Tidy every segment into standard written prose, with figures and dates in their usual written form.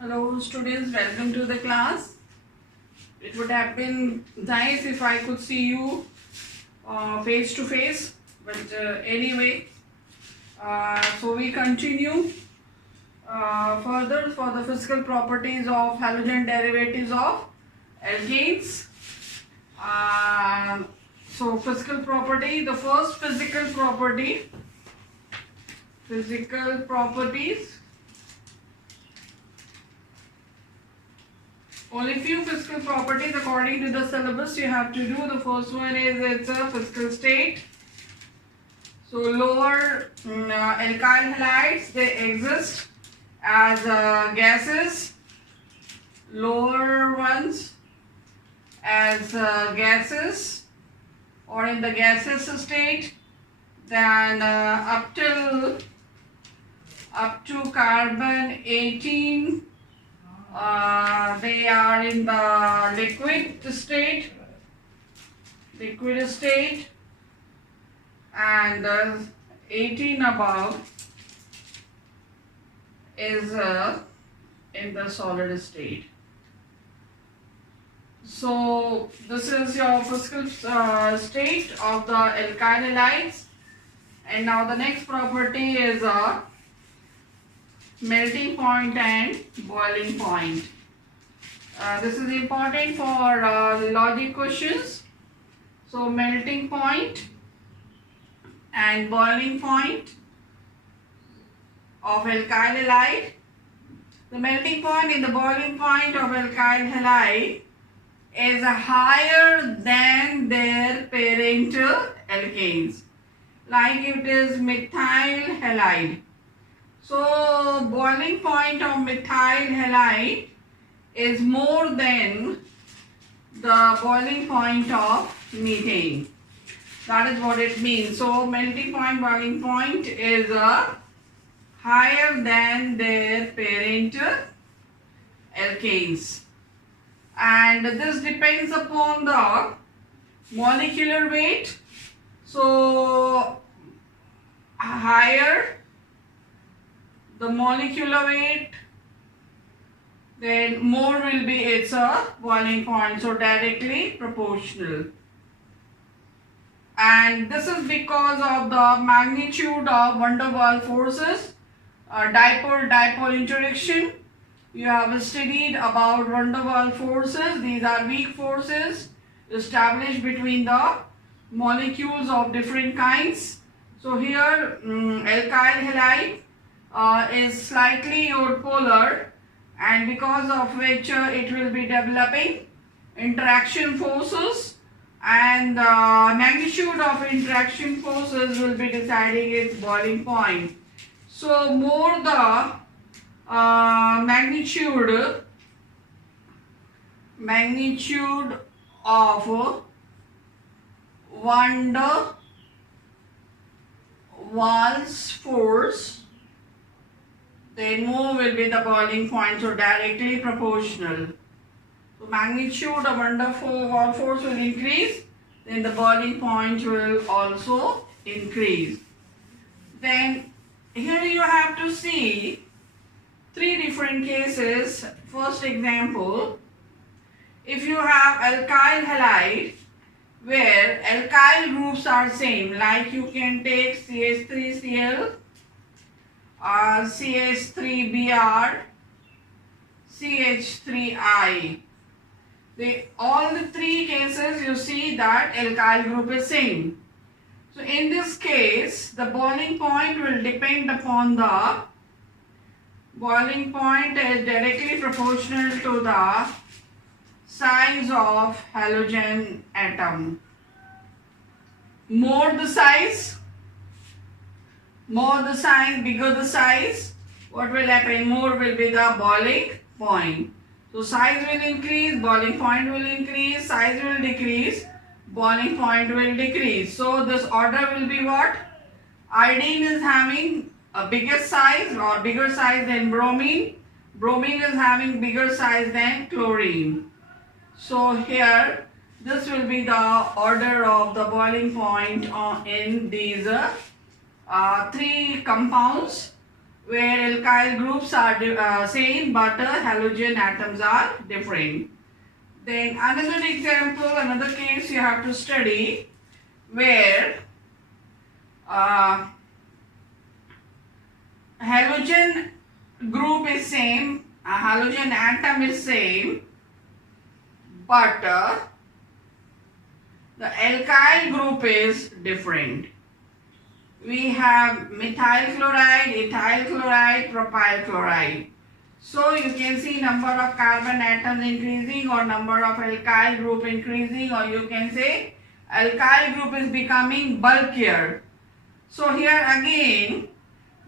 Hello students, welcome to the class. It would have been nice if I could see you face to face, but anyway, so we continue further for the physical properties of halogen derivatives of alkanes. So physical property, the first physical properties. Only few physical properties according to the syllabus you have to do. The first one is it's a physical state. So lower alkyl halides, they exist as gases. Lower ones as gases or in the gaseous state. Then up to carbon 18. They are in the liquid state, and 18 above is in the solid state. So this is your physical state of the alkyl halides, and now the next property is melting point and boiling point. This is important for logic questions. So melting point and boiling point of alkyl halide. The melting point and the boiling point of alkyl halide is higher than their parent alkanes. Like it is methyl halide. So boiling point of methyl halide is more than the boiling point of methane. That is what it means. So melting point, boiling point is higher than their parent alkanes. And this depends upon the molecular weight. So higher the molecular weight, then more will be its boiling point, so directly proportional. And this is because of the magnitude of van der Waals forces, dipole interaction. You have studied about van der Waals forces. These are weak forces established between the molecules of different kinds. So here alkyl halide is slightly polar, and because of which it will be developing interaction forces, and the magnitude of interaction forces will be deciding its boiling point. So more the magnitude of van der Waals force, then more will be the boiling point, so directly proportional. So magnitude of van der Waals force will increase, then the boiling point will also increase. Then here you have to see three different cases. First example, if you have alkyl halide where alkyl groups are same, like you can take CH3Cl, CH3Br, CH3I. All the three cases you see that alkyl group is same. So in this case, the boiling point will depend upon the boiling point is directly proportional to the size of halogen atom. More the size, bigger the size, what will happen? More will be the boiling point. So size will increase, boiling point will increase, size will decrease, boiling point will decrease. So this order will be what? Iodine is having a bigger size or bigger size than bromine. Bromine is having bigger size than chlorine. So here this will be the order of the boiling point in these three compounds. where alkyl groups are same but halogen atoms are different. Then another example, another case you have to study where uh, halogen group is same, a halogen atom is same, but the alkyl group is different. We have methyl chloride, ethyl chloride, propyl chloride. So you can see number of carbon atoms increasing or number of alkyl group increasing, or you can say alkyl group is becoming bulkier. So here again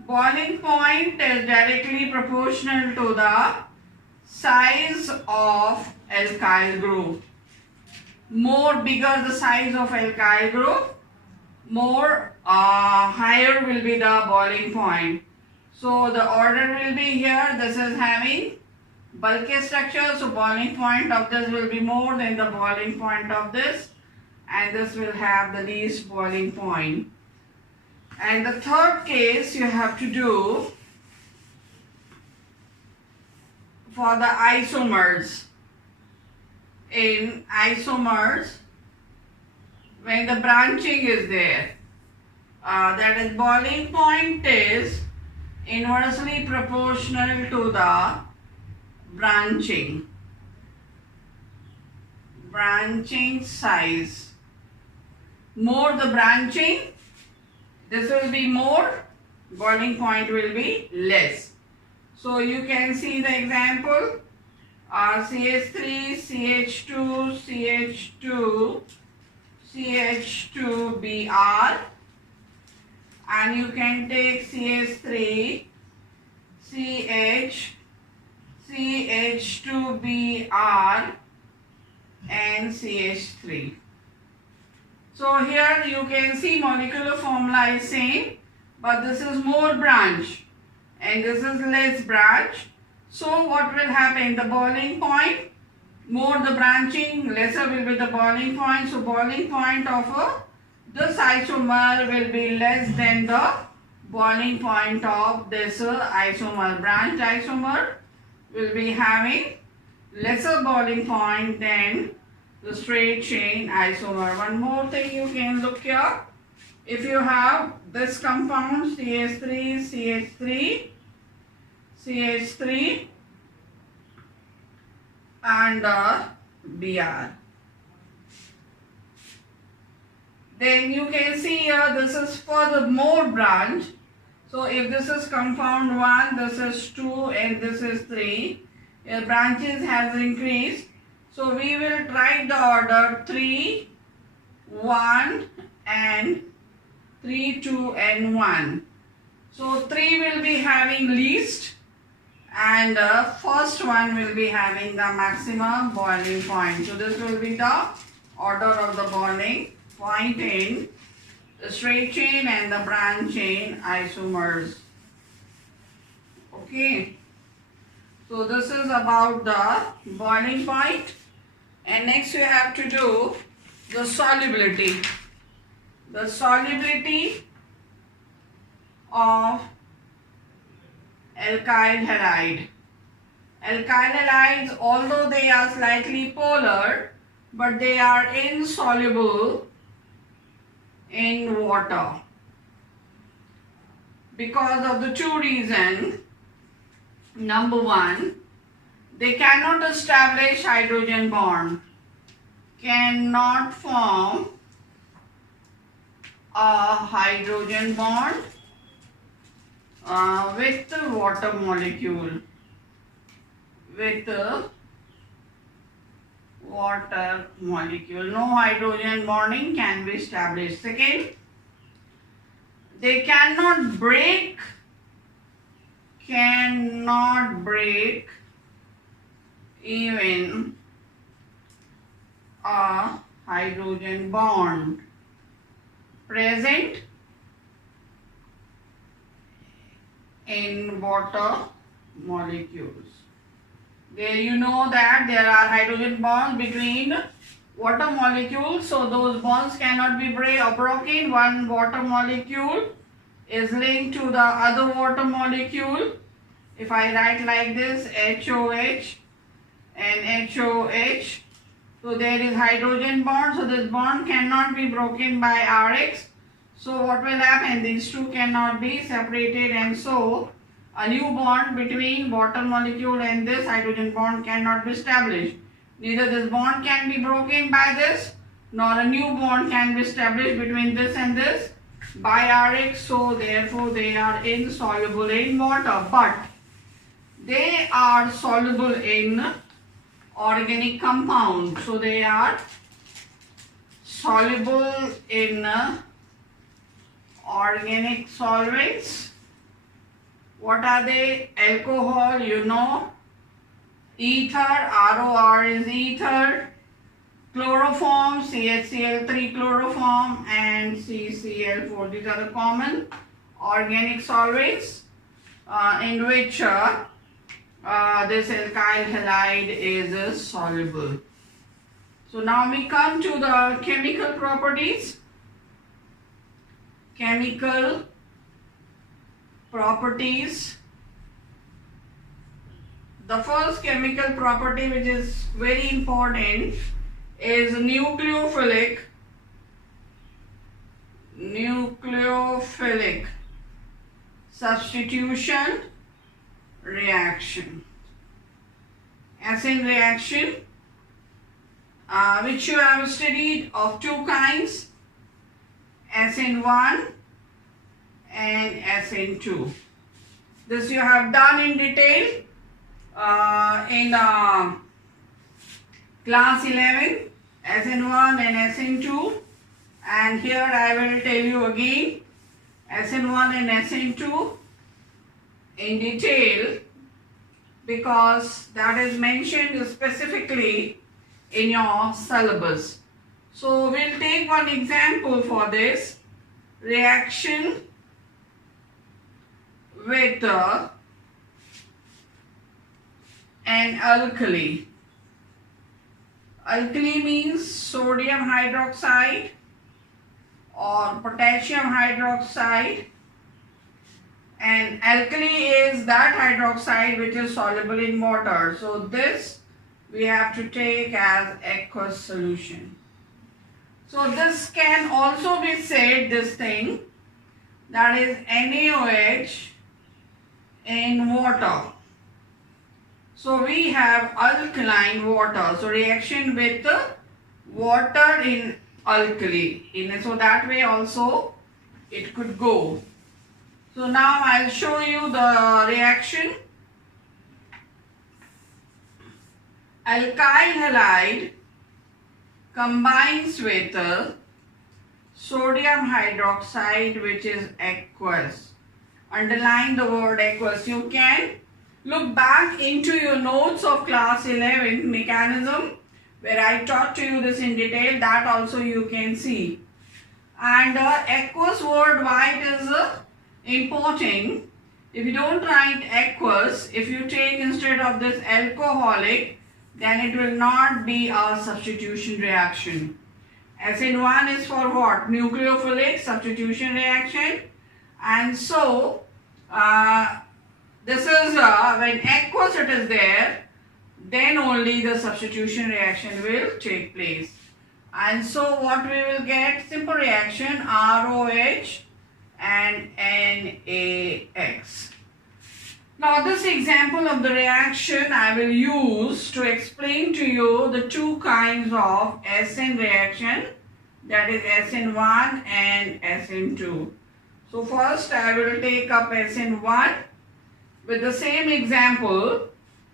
boiling point is directly proportional to the size of alkyl group. More bigger the size of alkyl group, more higher will be the boiling point. So the order will be here, this is having bulky structure, so boiling point of this will be more than the boiling point of this, and this will have the least boiling point. And the third case you have to do for the isomers. In isomers, when the branching is there, that is boiling point is inversely proportional to the branching size. More the branching, this will be more, boiling point will be less. So you can see the example, CH3, CH2, CH2, CH2Br, and you can take CH3, CH, CH2Br and CH3. So here you can see molecular formula is same, but this is more branch and this is less branch. So what will happen? The boiling point, more the branching, lesser will be the boiling point. So boiling point of this isomer will be less than the boiling point of this isomer. Branched isomer will be having lesser boiling point than the straight chain isomer. One more thing you can look here. If you have this compound CH3, CH3, CH3 and Br, then you can see here this is for the more branch. So if this is compound 1, this is 2 and this is 3, your branches has increased. So we will write the order 3, 1 and 3, 2 and 1. So 3 will be having least and first one will be having the maximum boiling point. So this will be the order of the boiling point in the straight chain and the branch chain isomers. Okay. So this is about the boiling point. And next we have to do the solubility. The solubility of alkyl halide. Alkyl halides, although they are slightly polar, but they are insoluble in water because of the two reasons. Number one, they cannot establish hydrogen bond, cannot form a hydrogen bond with the water molecule, no hydrogen bonding can be established. Second, they cannot break even a hydrogen bond present in water molecules. There you know that there are hydrogen bonds between water molecules, so those bonds cannot be broken. One water molecule is linked to the other water molecule. If I write like this, HOH and HOH, so there is hydrogen bond, so this bond cannot be broken by Rx. So what will happen? These two cannot be separated, and so a new bond between water molecule and this hydrogen bond cannot be established. Neither this bond can be broken by this, nor a new bond can be established between this and this by Rx. So therefore they are insoluble in water, but they are soluble in organic compound. So they are soluble in organic solvents. What are they? Alcohol, you know. Ether, ROR is ether. Chloroform, CHCl3 chloroform, and CCl4. These are the common organic solvents in which this alkyl halide is soluble. So now we come to the chemical properties. Chemical properties. The first chemical property, which is very important, is nucleophilic substitution reaction. Acid reaction, which you have studied of two kinds, SN1 and SN2. This you have done in detail in class 11, SN1 and SN2, and here I will tell you again SN1 and SN2 in detail, because that is mentioned specifically in your syllabus. So we'll take one example for this reaction with an alkali. Alkali means sodium hydroxide or potassium hydroxide, and alkali is that hydroxide which is soluble in water. So this we have to take as aqueous solution. So this can also be said, this thing, that is NaOH in water. So we have alkaline water. So reaction with water in alkali. So that way also it could go. So now I'll show you the reaction. Alkyl halide combines with sodium hydroxide, which is aqueous. Underline the word aqueous. You can look back into your notes of class 11 mechanism, where I taught to you this in detail. That also you can see. And aqueous word, why it is important? If you don't write aqueous, if you take instead of this alcoholic, then it will not be a substitution reaction. SN1 is for what? Nucleophilic substitution reaction. And so this is when aqueous it is there, then only the substitution reaction will take place. And so what we will get? Simple reaction, ROH and NaX. Now this example of the reaction I will use to explain to you the two kinds of SN reaction, that is SN1 and SN2. So first I will take up SN1 with the same example,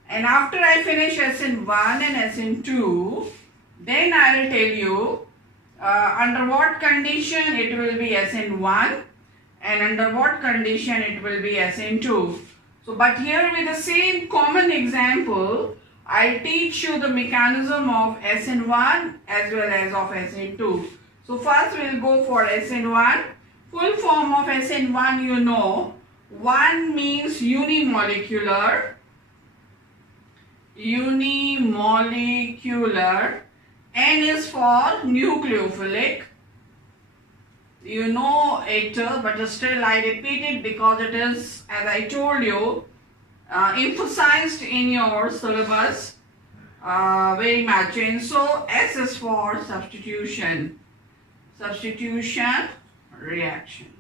and after I finish SN1 and SN2, then I will tell you under what condition it will be SN1 and under what condition it will be SN2. So, but here with the same common example, I teach you the mechanism of SN1 as well as of SN2. So, first we will go for SN1. Full form of SN1 you know. 1 means unimolecular. N is for nucleophilic. You know it, but still I repeat it because it is, as I told you, emphasized in your syllabus very much. And so S is for substitution. Substitution reaction.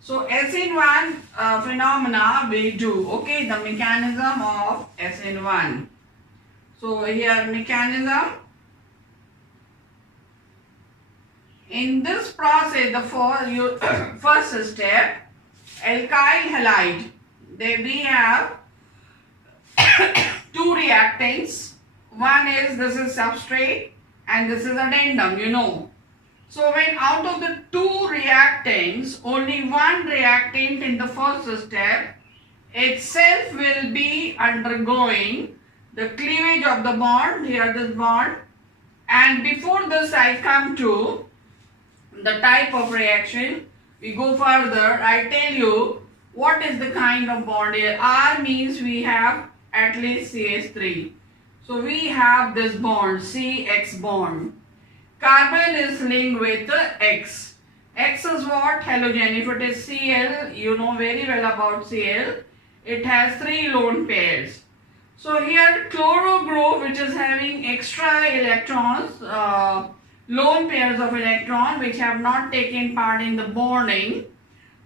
So SN1 phenomena we do. Okay, the mechanism of SN1. So here mechanism. In this process, the first step, alkyl halide. There we have two reactants. One is, this is substrate and this is addendum, you know. So when out of the two reactants, only one reactant in the first step itself will be undergoing the cleavage of the bond, here this bond. And before this I come to the type of reaction. We go further, I tell you what is the kind of bond here. R means we have at least CH3. So we have this bond, CX bond. Carbon is linked with X. X is what? Halogen. If it is Cl, you know very well about Cl. It has 3 lone pairs. So here chloro group, which is having extra electrons, lone pairs of electron which have not taken part in the bonding.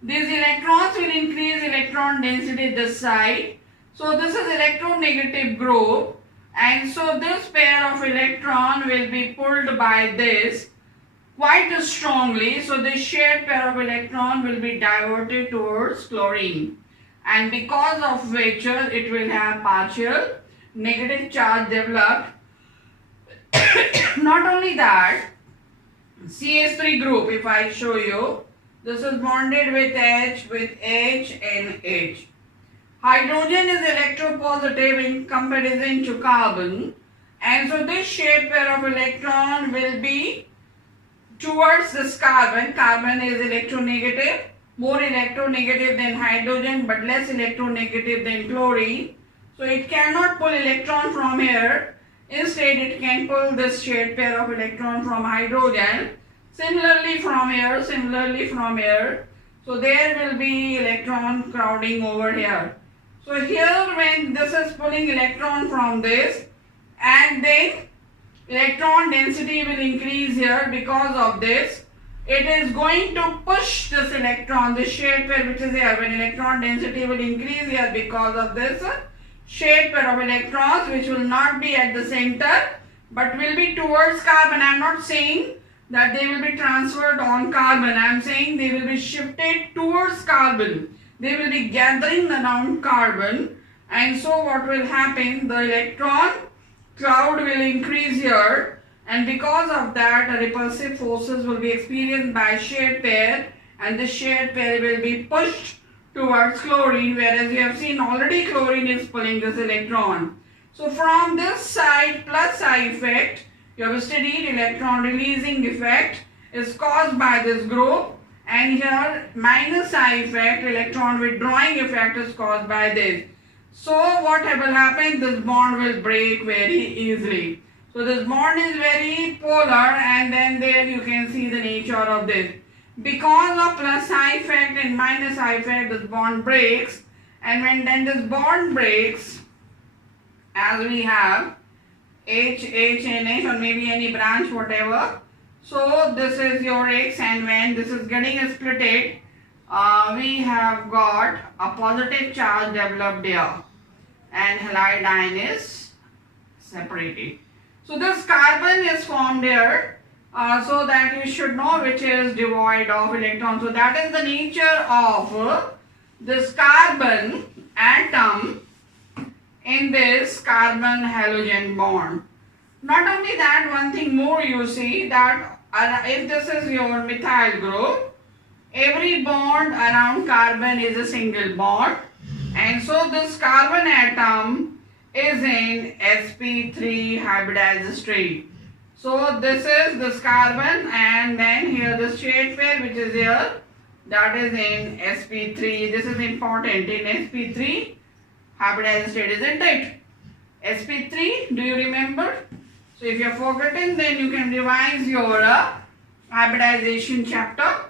These electrons will increase electron density this side. So this is electronegative group. And so this pair of electron will be pulled by this quite strongly. So this shared pair of electron will be diverted towards chlorine. And because of which it will have partial negative charge developed. Not only that, CH3 group, if I show you, this is bonded with H and H. Hydrogen is electropositive in comparison to carbon, and so this shared pair of electron will be towards this carbon. Carbon is electronegative, more electronegative than hydrogen but less electronegative than chlorine. So it cannot pull electron from here. Instead it can pull this shared pair of electron from hydrogen. Similarly from here, So there will be electron crowding over here. So here when this is pulling electron from this, and then electron density will increase here because of this. It is going to push this electron, this shared pair which is here, when electron density will increase here because of this shared pair of electrons, which will not be at the center but will be towards carbon. I am not saying that they will be transferred on carbon. I am saying they will be shifted towards carbon. They will be gathering around carbon, and so what will happen, the electron cloud will increase here, and because of that repulsive forces will be experienced by shared pair, and this shared pair will be pushed towards chlorine, whereas you have seen already chlorine is pulling this electron. So from this side, plus I effect, you have studied electron releasing effect is caused by this group, and here minus I effect, electron withdrawing effect is caused by this. So what will happen, this bond will break very easily. So this bond is very polar, and then there you can see the nature of this. Because of plus I effect and minus I effect, this bond breaks, and when then this bond breaks, as we have H and H, or maybe any branch, whatever. So this is your X, and when this is getting splitted, we have got a positive charge developed here, and halide ion is separated. So this carbon is formed here, so that you should know which is devoid of electrons. So that is the nature of this carbon atom in this carbon halogen bond. Not only that, one thing more you see, that if this is your methyl group, every bond around carbon is a single bond, and so this carbon atom is in sp3 hybridized state. So this is this carbon, and then here this shared pair which is here, that is in sp3. This is important, in sp3 hybridized state, isn't it? sp3, do you remember? So if you have forgotten, then you can revise your hybridization chapter.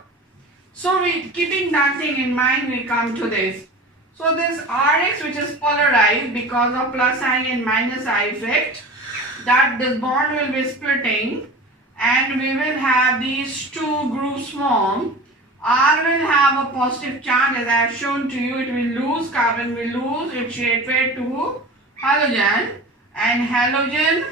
So keeping that thing in mind, we come to this. So this Rx, which is polarized because of plus I and minus I effect, that this bond will be splitting and we will have these two groups form. R will have a positive charge, as I have shown to you. It will lose, carbon will lose its shared pair to halogen, and halogen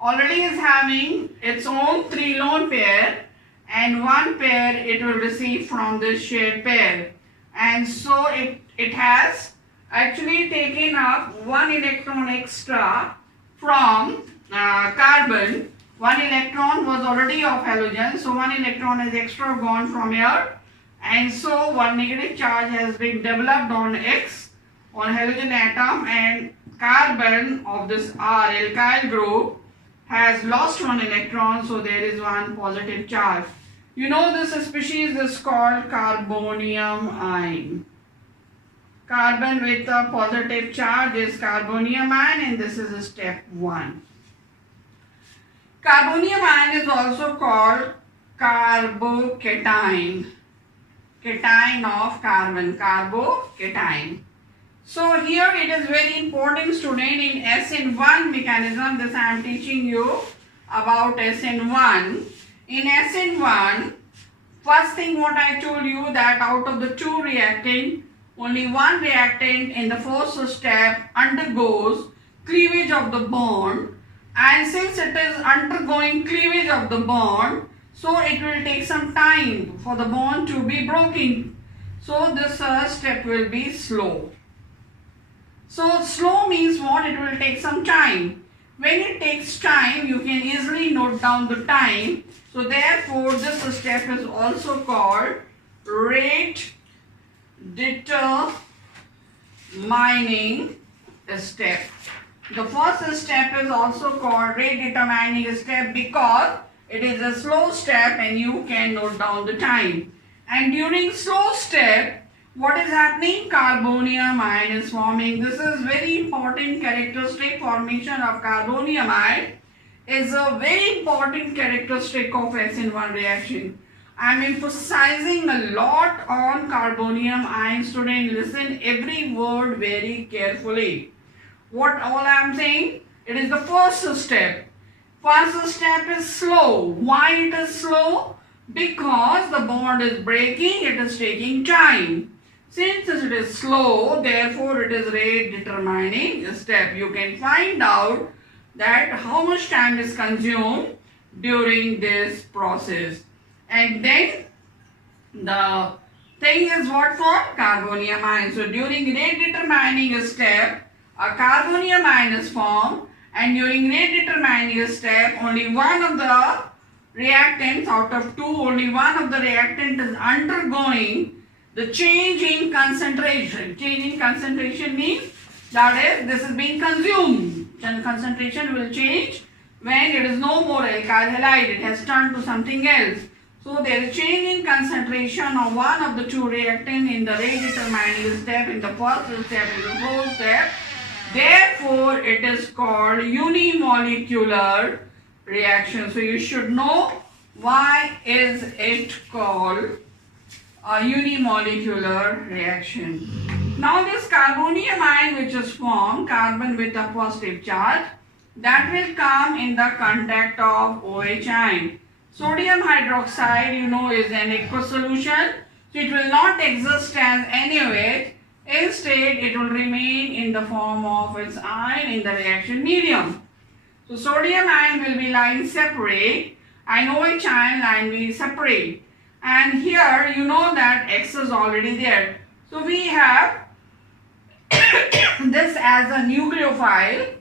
already is having its own 3 lone pair, and 1 pair it will receive from this shared pair, and so it has actually taken up 1 electron extra from carbon. 1 electron was already of halogen, so 1 electron is extra gone from here, and so 1 negative charge has been developed on X, on halogen atom, and carbon of this R alkyl group has lost 1 electron, so there is 1 positive charge. You know this species is called carbonium ion. Carbon with a positive charge is carbonium ion, and this is step 1. Carbonium ion is also called carbocation. Cation of carbon, carbocation. So here it is very important, student, in SN1 mechanism. This I am teaching you about SN1. In SN1, first thing what I told you, that out of the 2 reactant, only 1 reactant in the first step undergoes cleavage of the bond, and since it is undergoing cleavage of the bond, so it will take some time for the bond to be broken. So this step will be slow. So slow means what? It will take some time. When it takes time, you can easily note down the time. So therefore, this step is also called rate determining step. The first step is also called rate determining step because it is a slow step and you can note down the time. And during slow step, what is happening? Carbonium ion is forming. This is very important characteristic. Formation of carbonium ion is a very important characteristic of SN1 reaction. I am emphasizing a lot on carbonium ion. Student, listen every word very carefully. What all I am saying? It is the first step. First step is slow. Why it is slow? Because the bond is breaking, it is taking time. Since it is slow, therefore it is rate determining step. You can find out that how much time is consumed during this process. And then the thing is what for? Carbonium ion. So during rate determining step, a carbonium ion is formed, and during rate determining step, only one of the reactants out of 2, only one of the reactant is undergoing the change in concentration. Change in concentration means that is, this is being consumed. And concentration will change when it is no more alkyl halide. It has turned to something else. So there is change in concentration of one of the 2 reactants in the rate determining step, in the first step, in the fourth step. Therefore, it is called unimolecular reaction. So you should know why is it called a unimolecular reaction. Now this carbonium ion which is formed, carbon with a positive charge, that will come in the contact of OH ion. Sodium hydroxide, you know, is an aqueous solution, so it will not exist as NaOH. Instead, it will remain in the form of its ion in the reaction medium. So sodium ion will be lying separate and OH ion lying be separate. And here you know that X is already there. So we have this as a nucleophile.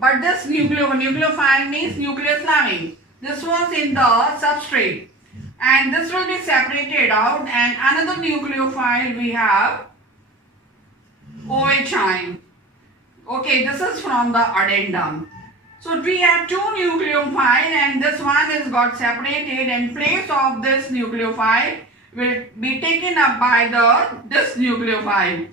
But this nucleophile means nucleus lamin. This was in the substrate. And this will be separated out, and another nucleophile we have OH ion. Okay, this is from the addendum. So we have 2 nucleophile, and this one is got separated, and place of this nucleophile will be taken up by this nucleophile.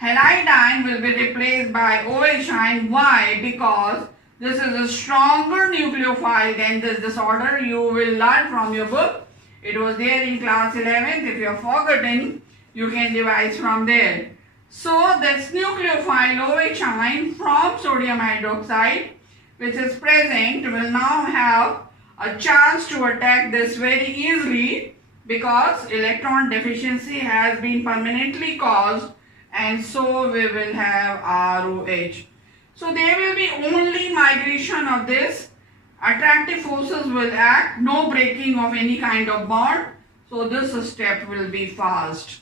Halide ion will be replaced by OH ion. Why? Because this is a stronger nucleophile than this disorder. You will learn from your book. It was there in class 11th. If you have forgotten, you can revise from there. So this nucleophile OH ion from sodium hydroxide, which is present, will now have a chance to attack this very easily, because electron deficiency has been permanently caused, and so we will have ROH. So there will be only migration of this. Attractive forces will act, no breaking of any kind of bond. So this step will be fast.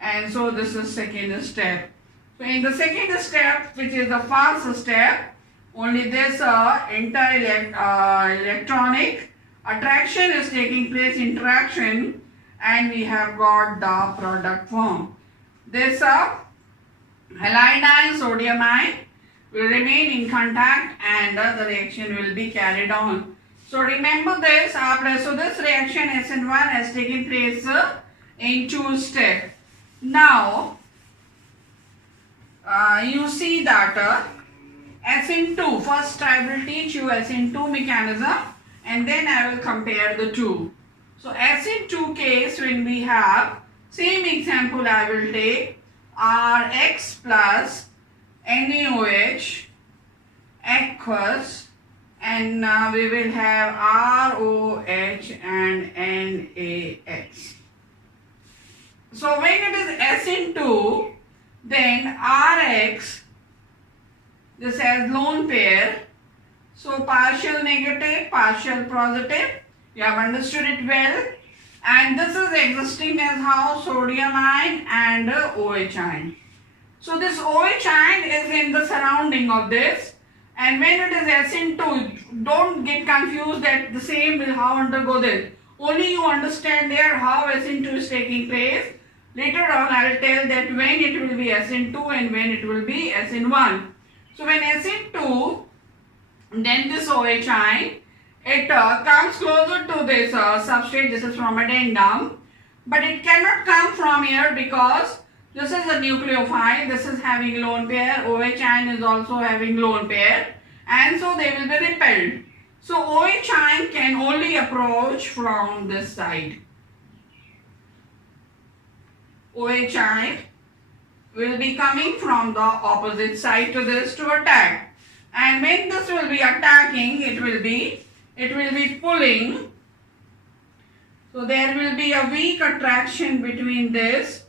And so this is second step. So in the second step, which is the fast step, only this inter-electronic attraction is taking place, interaction, and we have got the product form. This halide ion, sodium ion will remain in contact, and the reaction will be carried on. So remember this, so this reaction SN1 has taken place in 2 steps. Now you see that SN2, first I will teach you SN2 mechanism, and then I will compare the two. So SN2 case, when we have same example, I will take Rx plus NaOH aqueous, and we will have ROH and NaX. So when it is SN2, then Rx, this has lone pair, so partial negative, partial positive. You have understood it well. And this is existing as how sodium ion and OH ion. So this OH ion is in the surrounding of this, and when it is SN2, don't get confused that the same will how undergo this. Only you understand there how SN2 is taking place. Later on I will tell that when it will be SN2 and when it will be SN1. So when SN2, then this OH ion, it comes closer to this substrate. This is from addendum, but it cannot come from here because this is a nucleophile, this is having lone pair, OH ion is also having lone pair, and so they will be repelled. So OH ion can only approach from this side. OH ion will be coming from the opposite side to this to attack, and when this will be attacking, it will be pulling. So there will be a weak attraction between this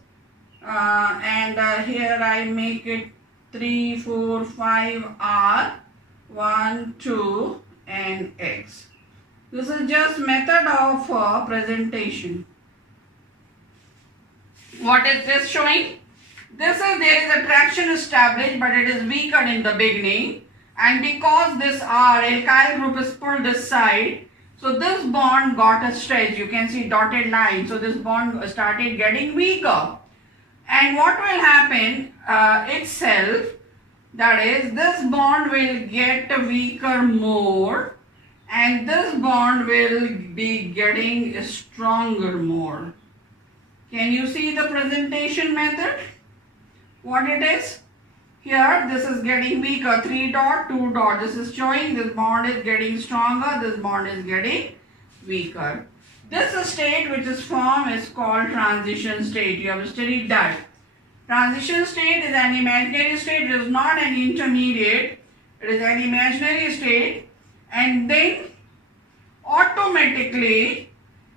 and here I make it 3, 4, 5 R, 1, 2 and X. This is just method of presentation. What is this showing? This is, there is attraction established, but it is weaker in the beginning, and because this R alkyl group is pulled this side, so this bond got a stretch. You can see dotted line. So this bond started getting weaker, and what will happen itself, that is, this bond will get weaker more, and this bond will be getting stronger more. Can you see the presentation method? What it is? Here this is getting weaker, 3 dot, 2 dot. This is showing this bond is getting stronger, this bond is getting weaker. This state which is formed is called transition state. You have studied that. Transition state is an imaginary state, it is not an intermediate, it is an imaginary state, and then automatically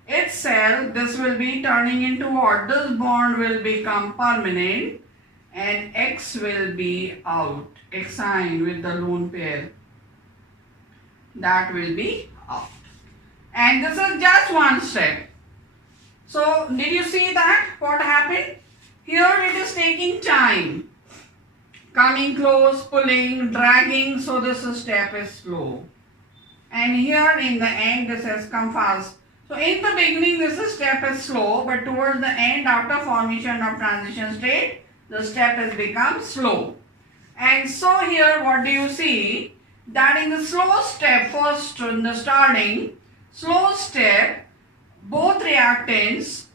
itself this will be turning into what? This bond will become permanent and X will be out, X ion with the lone pair, that will be out. And this is just one step. So did you see that? What happened? Here it is taking time, coming close, pulling, dragging, so this step is slow. And here in the end this has come fast. So in the beginning this step is slow, but towards the end, after formation of transition state, the step has become slow. And so here what do you see? That in the slow step, first in the starting, slow step, both reactants,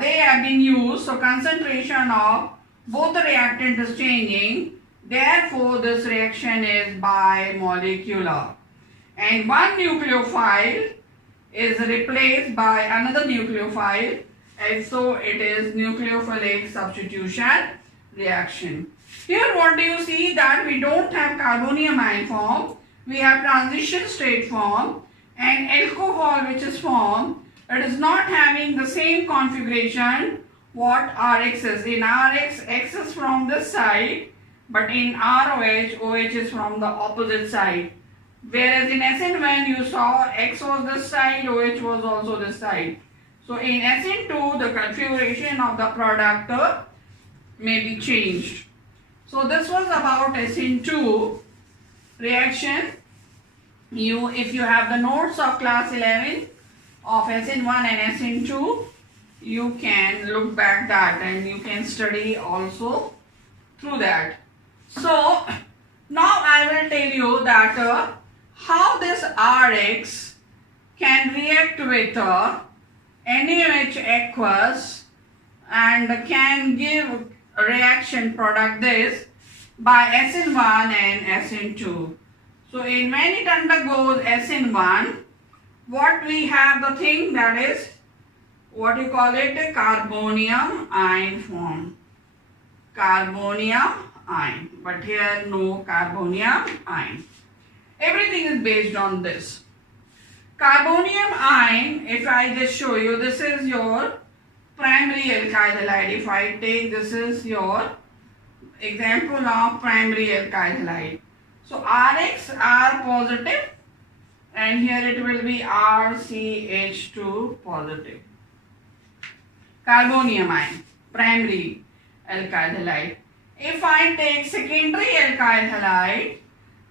they have been used, so concentration of both the reactant is changing, therefore this reaction is bimolecular. And one nucleophile is replaced by another nucleophile, and so it is nucleophilic substitution reaction. Here what do you see, that we don't have carbonium ion form, we have transition state form, and alcohol which is formed, it is not having the same configuration what Rx is. In Rx, X is from this side, but in ROH, OH is from the opposite side. Whereas in SN1 you saw X was this side, OH was also this side. So in SN2 the configuration of the product may be changed. So this was about SN2 reaction. If you have the notes of class 11 of SN1 and SN2, you can look back that and you can study also through that. So now I will tell you that how this Rx can react with NaOH aqueous and can give a reaction product this by SN1 and SN2. So in when it undergoes SN1, what we have the thing that is what you call it, a carbonium ion form. Carbonium ion, but here no carbonium ion. Everything is based on this. Carbonium ion, if I just show you, this is your primary alkyl halide. If I take, this is your example of primary alkyl halide. So Rx R positive and here it will be RCH2 positive. Carbonium ion, primary alkyl halide. If I take secondary alkyl halide,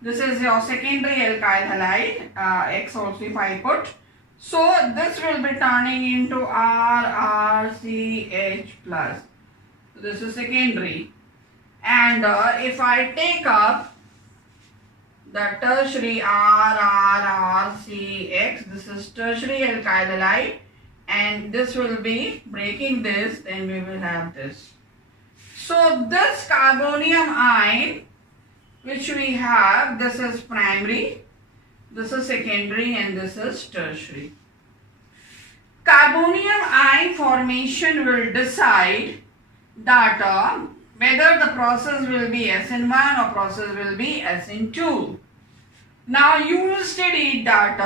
this is your secondary alkyl halide, X also if I put. So this will be turning into RRCH plus. So this is secondary. And if I take up the tertiary RRRCX, this is tertiary alkyl halide, and this will be breaking this, then we will have this. So this carbonium ion which we have, this is primary, this is secondary, and this is tertiary. Carbonium ion formation will decide that whether the process will be SN1 or process will be SN2. Now you will study that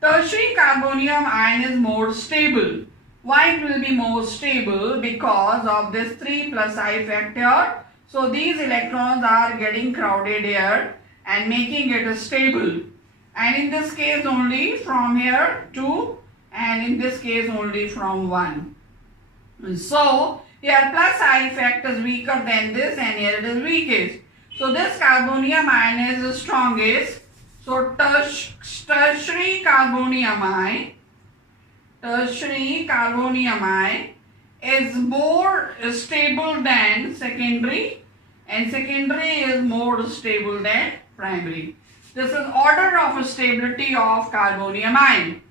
tertiary carbonium ion is more stable. Why it will be more stable? Because of this 3 plus I factor. So these electrons are getting crowded here and making it stable. And in this case only from here 2, and in this case only from 1. So here plus I factor is weaker than this, and here it is weakest. So this carbonium ion is the strongest. So tertiary carbonium ion is more stable than secondary, and secondary is more stable than primary. This is order of stability of carbonium ion.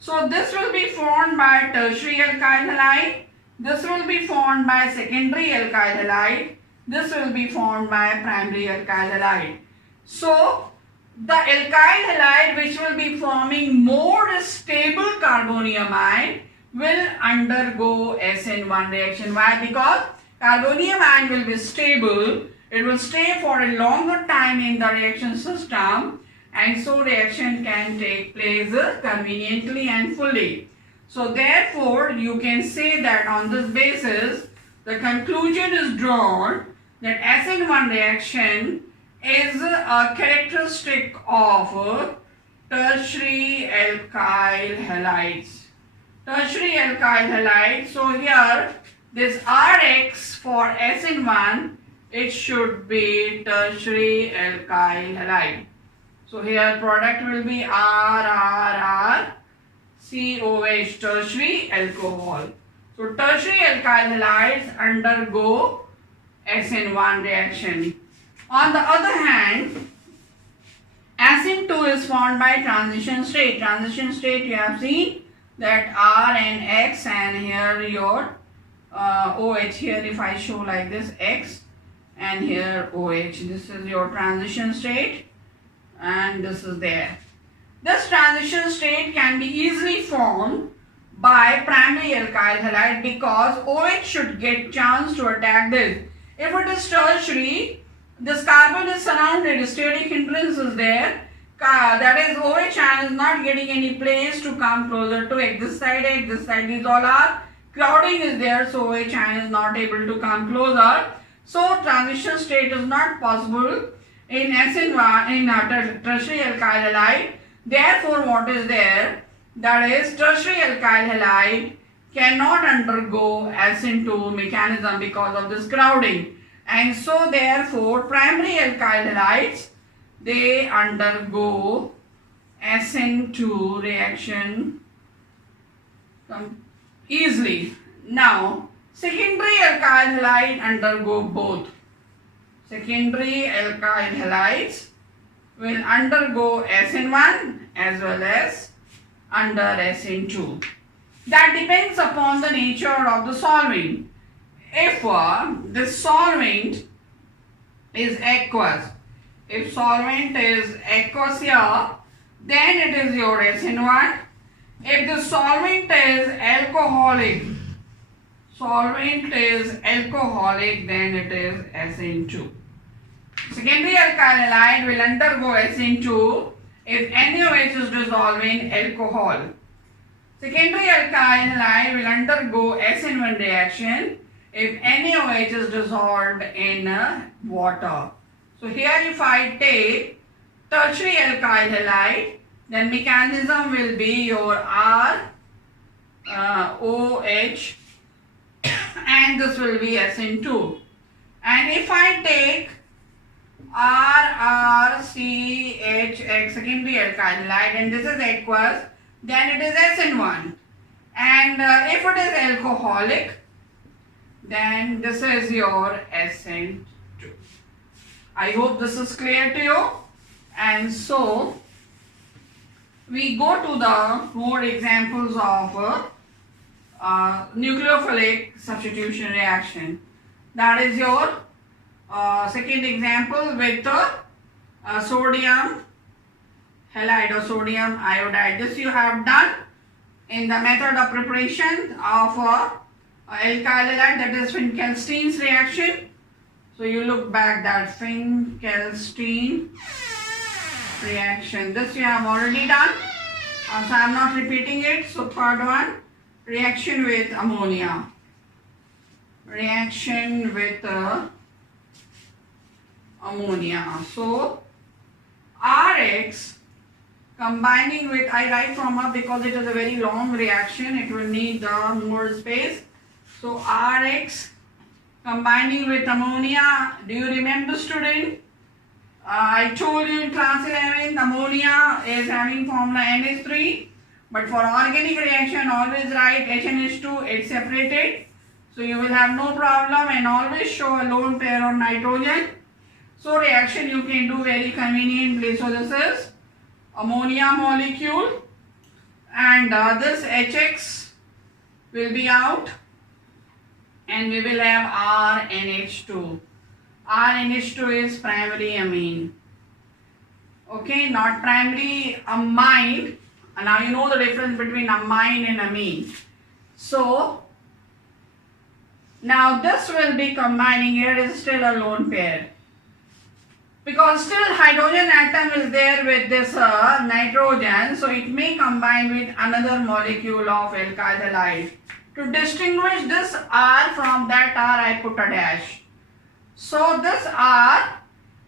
So this will be formed by tertiary alkyl halide, this will be formed by secondary alkyl halide, this will be formed by primary alkyl halide. So the alkyl halide which will be forming more stable carbonium ion will undergo SN1 reaction. Why? Because carbonium ion will be stable, it will stay for a longer time in the reaction system, and so reaction can take place conveniently and fully. So therefore you can say that on this basis the conclusion is drawn that SN1 reaction is a characteristic of tertiary alkyl halides. Tertiary alkyl halide. So here this Rx for SN1, it should be tertiary alkyl halide. So here product will be RRRCOH, tertiary alcohol. So tertiary alkyl halides undergo SN1 reaction. On the other hand, SN2 is formed by transition state. Transition state you have seen that R and X, and here your OH. Here if I show like this X and here OH. This is your transition state and this is there. This transition state can be easily formed by primary alkyl halide because OH should get chance to attack this. If it is tertiary, this carbon is surrounded, steric hindrance is there, that is OH ion is not getting any place to come closer to it. This side, these all are crowding is there, so OH ion is not able to come closer. So transition state is not possible in tertiary alkyl halide. Therefore, what is there? That is tertiary alkyl halide cannot undergo SN2 mechanism because of this crowding. And so therefore primary alkyl halides, they undergo SN2 reaction easily. Now secondary alkyl halide undergo both. Secondary alkyl halides will undergo SN1 as well as under SN2. That depends upon the nature of the solvent. If this solvent is aqueous, if solvent is aqueous here, then it is your SN1. If the solvent is alcoholic, then it is SN2. Secondary alkyl halide will undergo SN2 if NaOH is dissolved in alcohol. Secondary alkyl halide will undergo SN1 reaction if NaOH is dissolved in water. So here if I take tertiary alkyl halide, then mechanism will be your ROH and this will be SN2. And if I take RRCHX secondary alkyl halide and this is aqueous, then it is SN1. And if it is alcoholic, then this is your SN2. I hope this is clear to you. And so we go to the more examples of nucleophilic substitution reaction. That is your second example with sodium halide or sodium iodide. This you have done in the method of preparation of alkyl halide, that is Finkelstein's reaction. So you look back that Finkelstein reaction. This you have already done. So I am not repeating it. So third one, reaction with ammonia. Reaction with ammonia. So Rx combining with, I write from up because it is a very long reaction, it will need more space. So Rx combining with ammonia. Do you remember, student? I told you in class 11 ammonia is having formula NH3, but for organic reaction always write HNH2, it's separated. So you will have no problem and always show a lone pair of nitrogen. So reaction you can do very conveniently. So this is ammonia molecule and this HX will be out and we will have RNH2. RNH2 is primary amine. Okay, not primary amine. And now you know the difference between amine and amine. So now this will be combining, here is still a lone pair. Because still hydrogen atom is there with this nitrogen, so it may combine with another molecule of alkyl halide. To distinguish this R from that R, I put a dash. So this R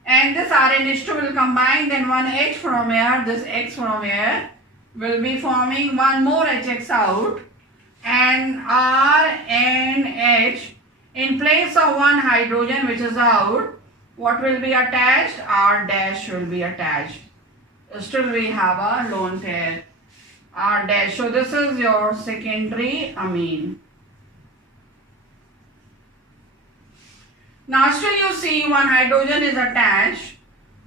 and this RNH2 will combine, then one H from here, this X from here will be forming one more HX out, and R and H in place of one hydrogen which is out, what will be attached? R dash will be attached. Still we have a lone pair. R dash. So this is your secondary amine. Now still you see one hydrogen is attached.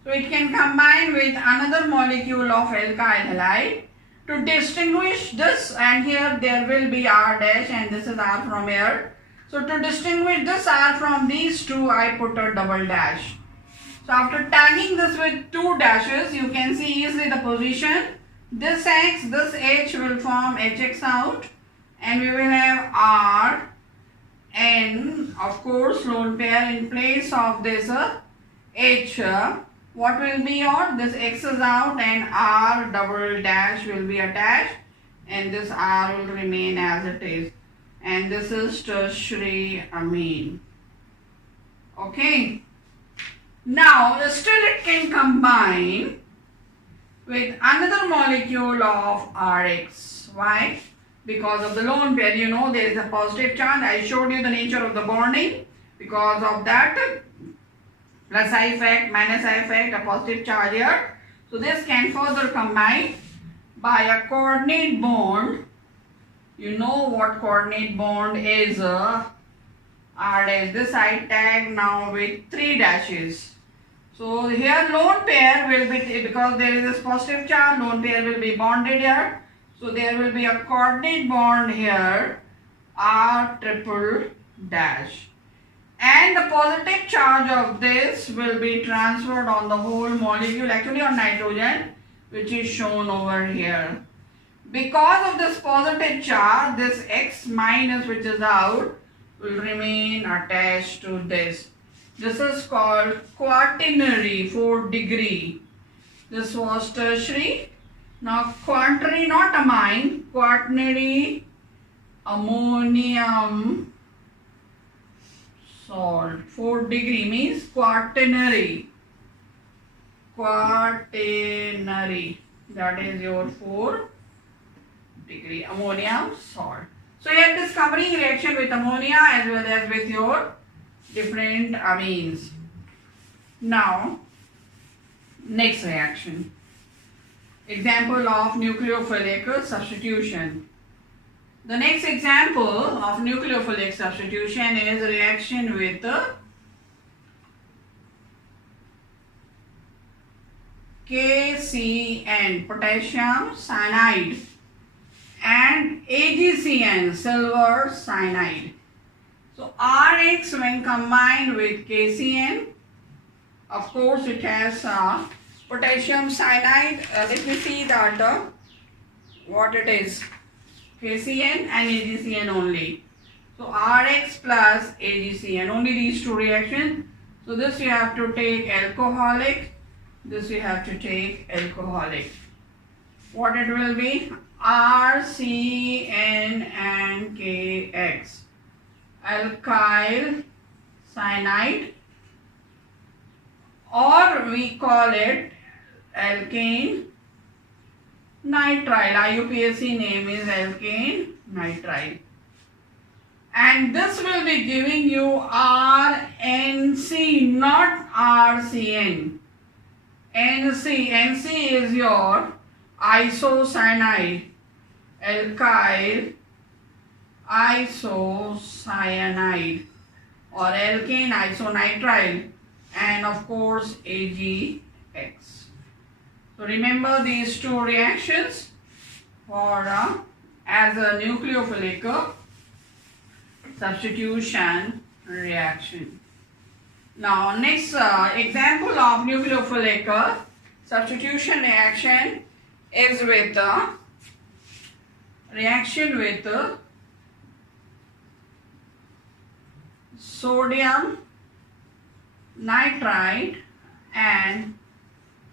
So it can combine with another molecule of alkyl halide. To distinguish this, and here there will be R dash and this is R from here. So to distinguish this R from these two, I put a double dash. So after tagging this with two dashes, you can see easily the position. This X, this H will form HX out, and we will have R N, of course, lone pair in place of this H. What will be on? This X is out and R double dash will be attached, and this R will remain as it is. And this is tertiary amine. Okay. Now, still it can combine with another molecule of Rx. Why? Because of the lone pair. You know there is a positive charge. I showed you the nature of the bonding. Because of that, plus I effect, minus I effect, a positive charge here. So this can further combine by a coordinate bond. You know what coordinate bond is? R dash. This I tag now with 3 dashes. So here lone pair will be, because there is this positive charge, lone pair will be bonded here. So there will be a coordinate bond here, R triple dash. And the positive charge of this will be transferred on the whole molecule, actually on nitrogen, which is shown over here. Because of this positive charge, this X minus which is out will remain attached to this. This is called quaternary, 4 degree. This was tertiary. Now quaternary, not amine, quaternary ammonium salt. 4 degree means quaternary. Quaternary. That is your 4 degree ammonium salt. So you are discovering reaction with ammonia as well as with your different amines. Now, next reaction. Example of nucleophilic substitution. The next example of nucleophilic substitution is a reaction with KCN, potassium cyanide, and AgCN, silver cyanide. So Rx when combined with KCN, of course it has potassium cyanide. Let me see that what it is. KCN and AgCN only. So Rx plus AgCN, only these two reactions. So this you have to take alcoholic, this you have to take alcoholic. What it will be? RCN and KX. Alkyl cyanide, or we call it alkane nitrile. IUPAC name is alkane nitrile. And this will be giving you RNC, not RCN. NC is your isocyanide, alkyl isocyanide, or alkane isonitrile, and of course AgX. So remember these two reactions for as a nucleophilic substitution reaction. Now next example of nucleophilic substitution reaction is with reaction with sodium nitrite and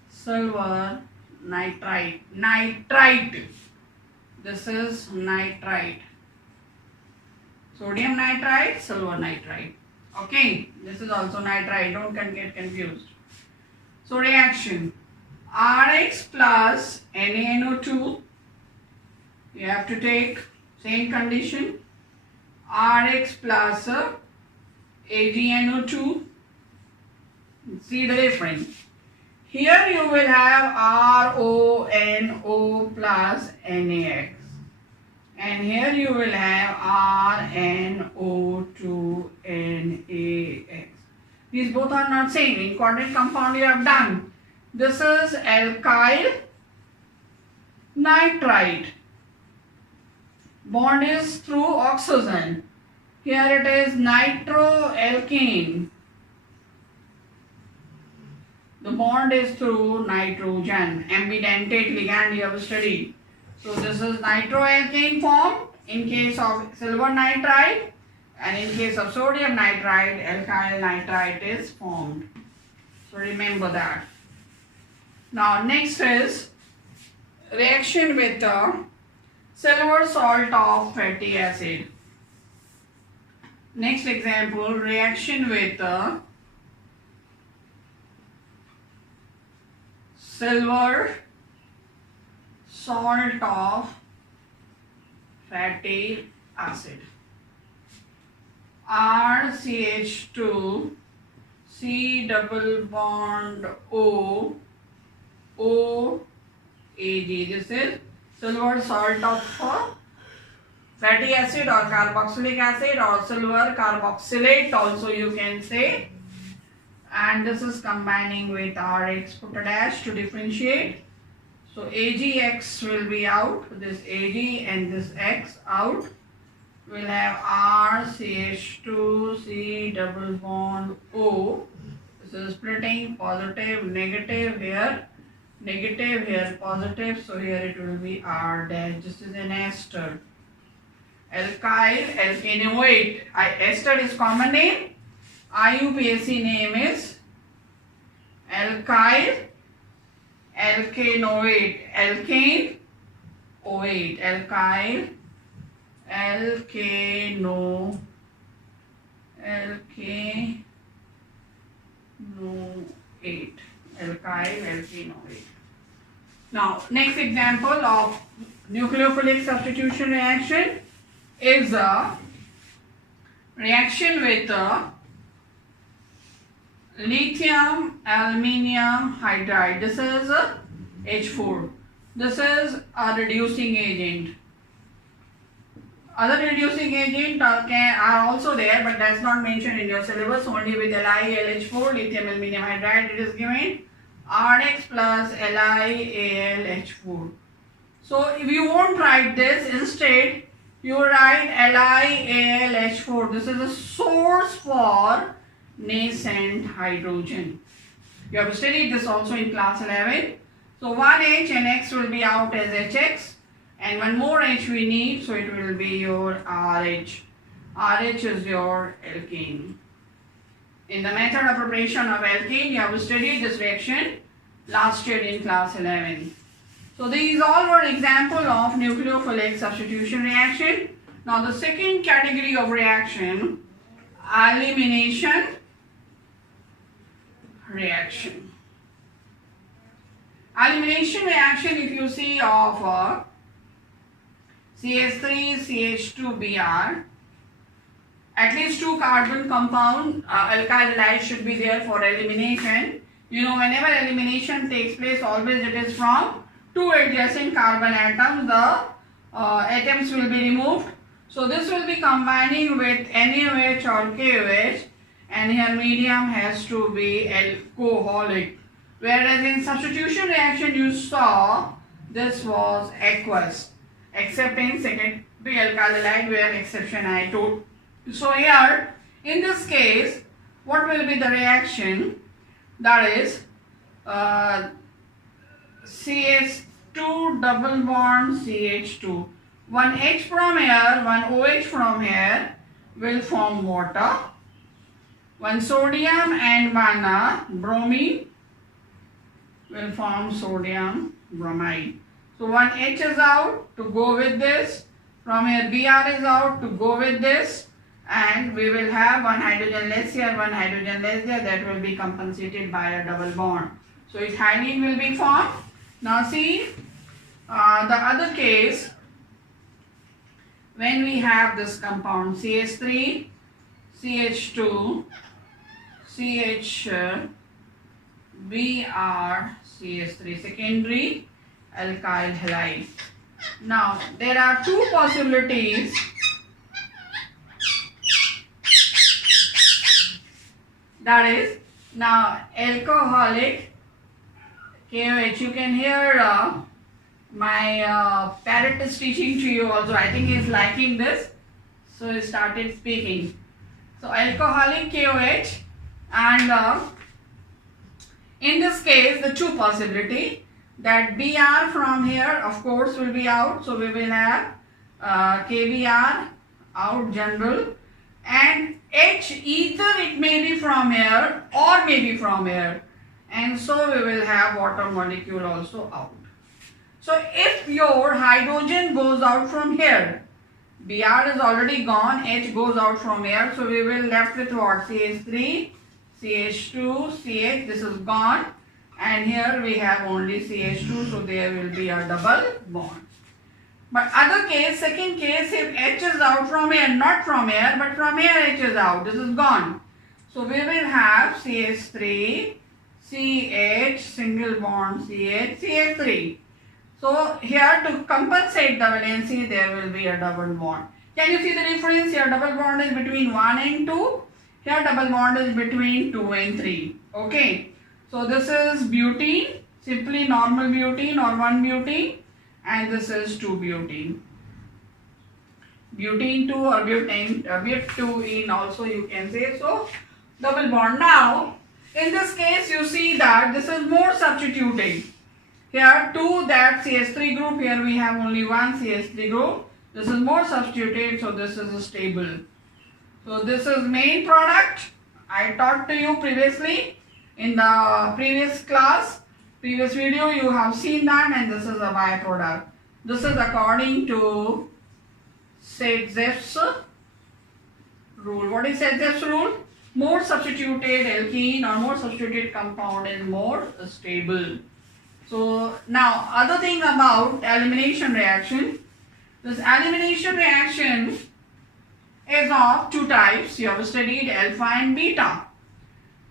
silver nitrite. Nitrite. This is nitrite. Sodium nitrite, silver nitrite. Okay, this is also nitrite. Don't get confused. So reaction Rx plus NaNO2. You have to take same condition. Rx plus AgNO2. See the difference. Here you will have RONO plus NaX. And here you will have RNO2NaX. These both are not same. In coordinate compound you have done. This is alkyl nitrite. Bond is through oxygen. Here it is nitroalkane. The bond is through nitrogen. Ambidentate ligand you have studied. So this is nitroalkane form in case of silver nitride, and in case of sodium nitride, alkyl nitrite is formed. So remember that. Now next is reaction with the silver salt of fatty acid. Next example, reaction with the silver salt of fatty acid. RCH2 C double bond O OAG. This is silver salt of fatty acid or carboxylic acid or silver carboxylate also you can say. And this is combining with Rx put a dash to differentiate. So AgX will be out, this Ag and this X out. We'll have RCH2C double bond O. This is splitting, positive, negative here, positive. So here it will be R dash. This is an ester. Alkyl, alkanoate. Ester is common name. IUPAC name is alkyl alkanoate. Alkane OAte. Alkyl alkanoate. Alkyl alkanoate. Now next example of nucleophilic substitution reaction is a reaction with lithium aluminium hydride. This is H4. This is a reducing agent. Other reducing agent are also there, but that's not mentioned in your syllabus. Only with LiAlH4, lithium aluminium hydride, it is given Rx plus LiAlH4. So if you won't write this, instead you write LiAlH4. This is a source for nascent hydrogen. You have studied this also in class 11. So one H and X will be out as HX, and one more H we need, so it will be your RH. RH is your alkane. In the method of preparation of alkane, you have studied this reaction last year in class 11. So these all were example of nucleophilic substitution reaction. Now the second category of reaction, elimination reaction. Elimination reaction, if you see of CH3 CH2Br, at least 2 carbon compound alkyl halide should be there for elimination. You know, whenever elimination takes place, always it is from 2 adjacent carbon atoms. The atoms will be removed. So this will be combining with NaOH or KOH, and here medium has to be alcoholic. Whereas in substitution reaction you saw this was aqueous, except in secondary alkyl halide where exception I told. So here in this case, what will be the reaction? That is CH2 double bond CH2. One H from here, one OH from here will form water. One sodium and one bromine will form sodium bromide. So one H is out to go with this. From here Br is out to go with this. And we will have one hydrogen less here, one hydrogen less there. That will be compensated by a double bond. So its hydrogen will be formed. Now see the other case, when we have this compound CH3, CH2, CH, CH3, secondary alkyl halide. Now there are 2 possibilities. That is, now alcoholic KOH. You can hear my parrot is teaching to you also. I think he is liking this, so he started speaking. So alcoholic KOH, and In this case, the two possibility that Br from here of course will be out. So we will have KBr out general, and H either it may be from here or maybe from here, and so we will have water molecule also out. So if your hydrogen goes out from here, Br is already gone, H goes out from here, so we will left with what? CH3, CH2, CH, this is gone, and here we have only CH2, so there will be a double bond. But other case, second case, if H is out from here, not from here, but from here H is out, this is gone. So we will have CH3, CH, single bond CH, CH3. So here to compensate the valency, there will be a double bond. Can you see the difference? Here double bond is between 1 and 2. Here double bond is between 2 and 3. Okay. So this is butene, simply normal butene or 1-butene, and this is 2-butene. Butene 2 or but2ene also you can say so. Double bond. Now, in this case you see that this is more substituted. Here 2 that CH3 group, here we have only one CH3 group. This is more substituted, so this is stable. So this is main product. I taught to you previously in the previous class, previous video you have seen that, and this is a byproduct. This is according to Zev's rule. What is Zev's rule? More substituted alkene or more substituted compound is more stable. So now other thing about elimination reaction. This elimination reaction is of two types. You have studied alpha and beta.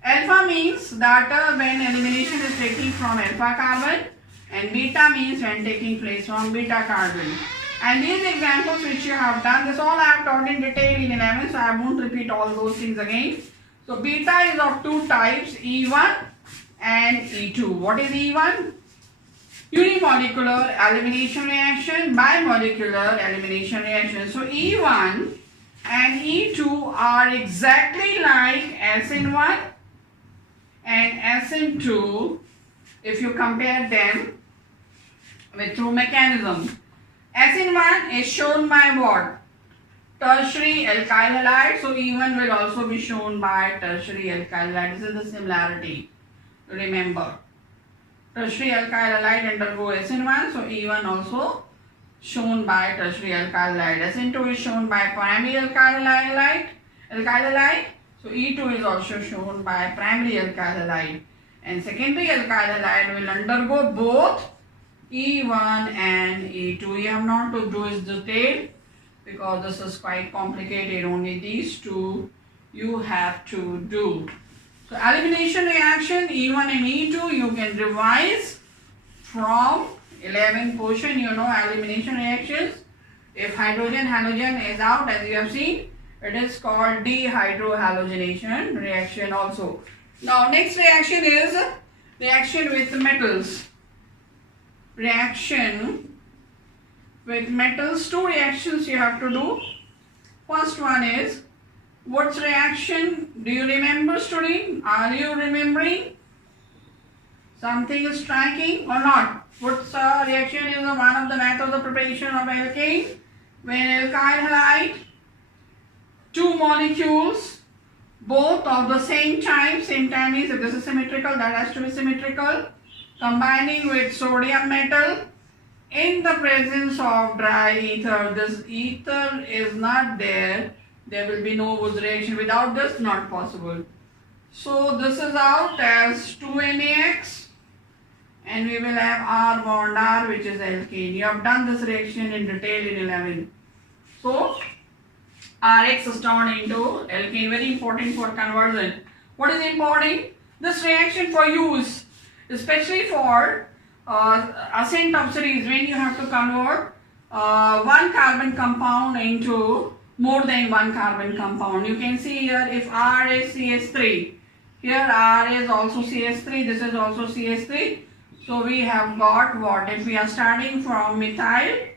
Alpha means that when elimination is taking from alpha carbon, and beta means when taking place from beta carbon. And these examples which you have done, this all I have taught in detail in 11, so I won't repeat all those things again. So beta is of two types, E1 and E2. What is E1? Unimolecular elimination reaction, bimolecular elimination reaction. So E1 and E2 are exactly like SN1 and SN2 if you compare them with through mechanism. SN1 is shown by what? Tertiary alkyl halide. So E1 will also be shown by tertiary alkyl halide. This is the similarity. Remember, tertiary alkyl halide undergo SN1, so E1 also shown by tertiary alkyl halide. SN2 is shown by primary alkyl halide. So E2 is also shown by primary alkyl halide. And secondary alkyl halide will undergo both E1 and E2. You have not to do is detail because this is quite complicated. Only these two you have to do. So elimination reaction E1 and E2 you can revise from 11 portion. You know elimination reactions. If hydrogen halogen is out, as you have seen, it is called dehydrohalogenation reaction also. Now next reaction is reaction with metals. Reaction with metals. Two reactions you have to do. First one is What's reaction? Do you remember, student? Are you remembering? Something is striking or not? What's reaction is one of the methods of preparation of alkane. When alkyl halide, two molecules, both of the same time is, if this is symmetrical, that has to be symmetrical, combining with sodium metal in the presence of dry ether. This ether is not there. There will be no Wood's reaction. Without this, not possible. So this is out as 2NaX, and we will have R bond R, which is alkane. You have done this reaction in detail in 11. So Rx is turned into alkane. Very important for conversion. What is important? This reaction for use, especially for ascent of series, when you have to convert one carbon compound into more than one carbon compound. You can see here if R is CH3, here R is also CH3, this is also CH3. So we have got what? If we are starting from methyl,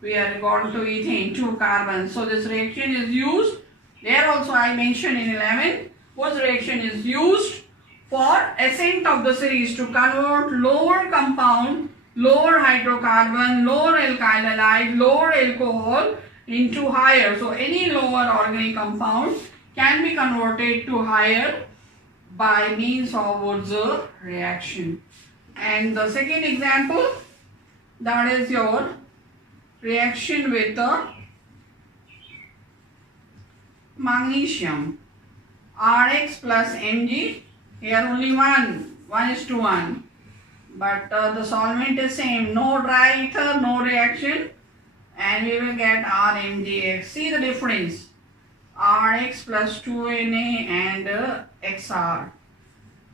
we are going to ethane, 2 carbons. So this reaction is used. There also I mentioned in 11, Wood's reaction is used For ascent of the series to convert lower compound, lower hydrocarbon, lower alkyl halide, lower alcohol into higher. So any lower organic compound can be converted to higher by means of Wurtz reaction. And the second example, that is your reaction with the magnesium. Rx plus Mg, here only 1:1, but the solvent is same, no dry ether, no reaction, and we will get RMgX. See the difference, Rx plus 2Na and XR,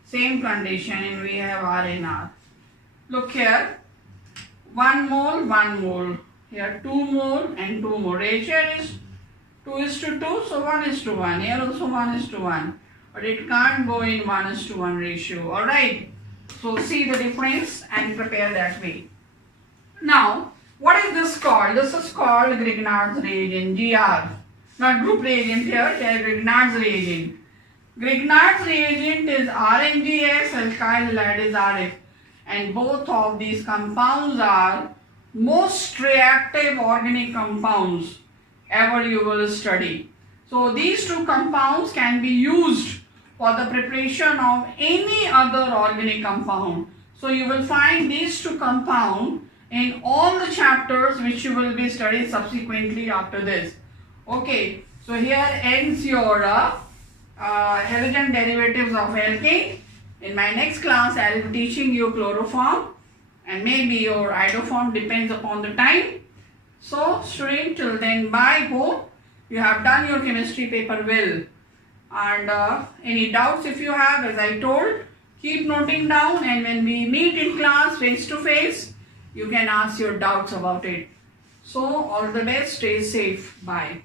same condition, and we have RNR. Look here, 1 mole, 1 mole, here 2 mole and 2 mole, ratio is 2:2, so 1:1, here also 1:1, but it can't go in 1:1 ratio. Alright, so see the difference and prepare that way. Now, what is this called? This is called Grignard's reagent, GR. Not group reagent here, Grignard's reagent. Grignard's reagent is RMgX, alkyl halide is RF, and both of these compounds are most reactive organic compounds ever you will study. So these two compounds can be used for the preparation of any other organic compound. So you will find these two compounds in all the chapters which you will be studying subsequently after this. Okay, so here ends your halogen derivatives of alkane. In my next class I will be teaching you chloroform and maybe your iodoform, depends upon the time. So student, till then, bye. Hope you have done your chemistry paper well. And any doubts if you have, as I told, keep noting down, and when we meet in class face to face, you can ask your doubts about it. So all the best, stay safe, bye.